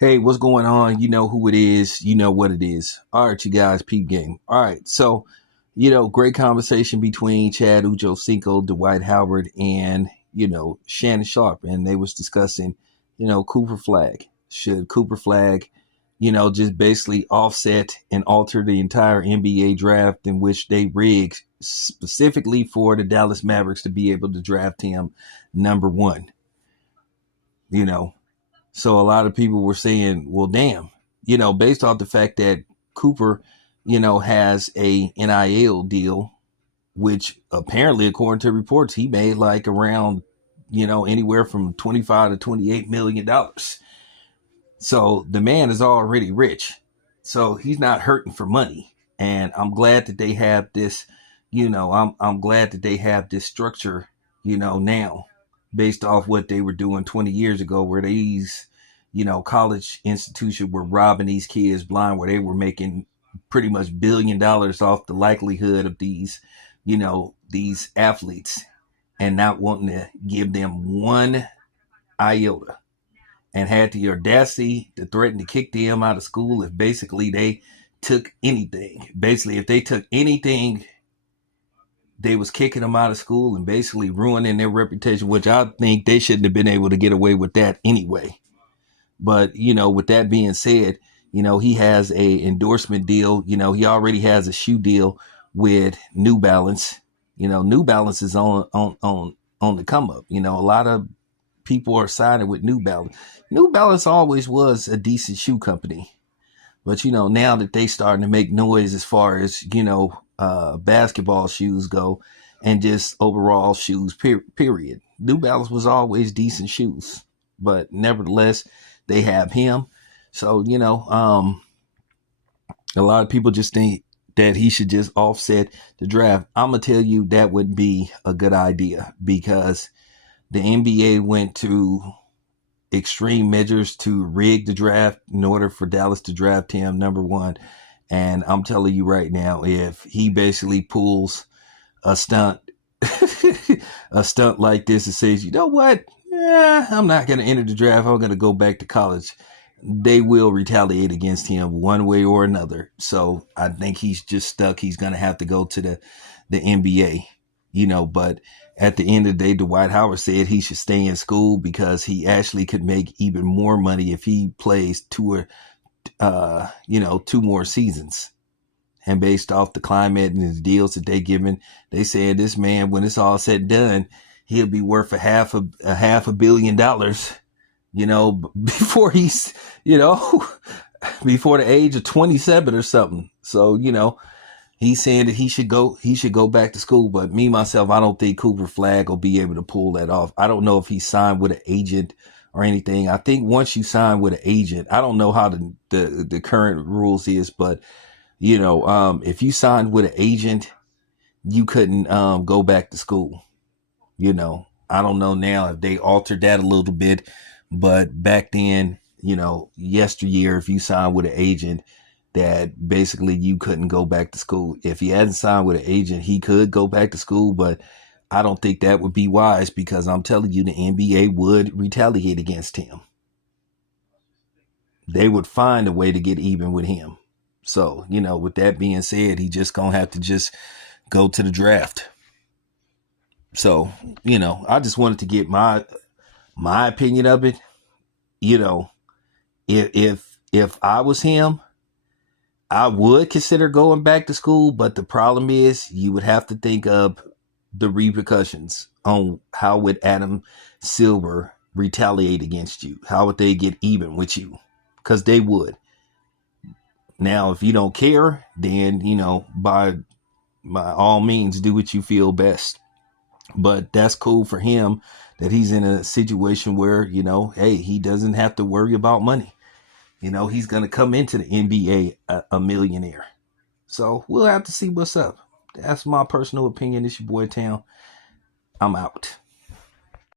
Hey, what's going on? You know who it is. You know what it is. All right, you guys, peep game. All right. So, great conversation between Chad Cinco, Dwight Howard, and, Shannon Sharp. And they was discussing, Cooper Flagg. Should Cooper Flagg, just basically offset and alter the entire NBA draft in which they rigged specifically for the Dallas Mavericks to be able to draft him number one, you know, so a lot of people were saying, well, damn, based off the fact that Cooper, has a NIL deal, which apparently, according to reports, he made like around, anywhere from 25 to $28 million. So the man is already rich. So he's not hurting for money. And I'm glad that they have this, I'm glad that they have this structure, now based off what they were doing 20 years ago, where these, college institutions were robbing these kids blind, where they were making pretty much $1 billion off the likelihood of these athletes and not wanting to give them one iota, and had the audacity to threaten to kick them out of school if basically they took anything. Basically, if they took anything, they was kicking them out of school and basically ruining their reputation, which I think they shouldn't have been able to get away with that anyway. But, with that being said, he has a endorsement deal. He already has a shoe deal with New Balance. New Balance is on the come up. A lot of people are signing with New Balance. New Balance always was a decent shoe company. But, now that they starting to make noise as far as, basketball shoes go and just overall shoes, period. New Balance was always decent shoes. But nevertheless, they have him. So, a lot of people just think that he should just offset the draft. I'm going to tell you that would be a good idea, because the NBA went to extreme measures to rig the draft in order for Dallas to draft him number one. And I'm telling you right now, if he basically pulls a stunt, a stunt like this and says, you know what? I'm not going to enter the draft. I'm going to go back to college. They will retaliate against him one way or another. So I think he's just stuck. He's going to have to go to the NBA, but at the end of the day, Dwight Howard said he should stay in school because he actually could make even more money if he plays two more seasons. And based off the climate and the deals that they given, they said this man, when it's all said and done, he'll be worth a half a billion dollars, before he's, before the age of 27 or something. So, he's saying that he should go back to school. But me, myself, I don't think Cooper Flagg will be able to pull that off. I don't know if he signed with an agent or anything. I think once you sign with an agent, I don't know how the current rules is, but if you signed with an agent, you couldn't go back to school. I don't know now if they altered that a little bit, but back then, yesteryear, if you signed with an agent, that basically you couldn't go back to school. If he hadn't signed with an agent, he could go back to school, but I don't think that would be wise, because I'm telling you, the NBA would retaliate against him. They would find a way to get even with him. So, with that being said, he just gonna have to just go to the draft. So, I just wanted to get my opinion of it. If I was him, I would consider going back to school, but the problem is you would have to think of the repercussions on how would Adam Silver retaliate against you? How would they get even with you? Because they would. Now, if you don't care, then, by all means, do what you feel best. But that's cool for him that he's in a situation where, hey, he doesn't have to worry about money. He's going to come into the NBA a millionaire. So we'll have to see what's up. That's my personal opinion. It's your boy Town. I'm out.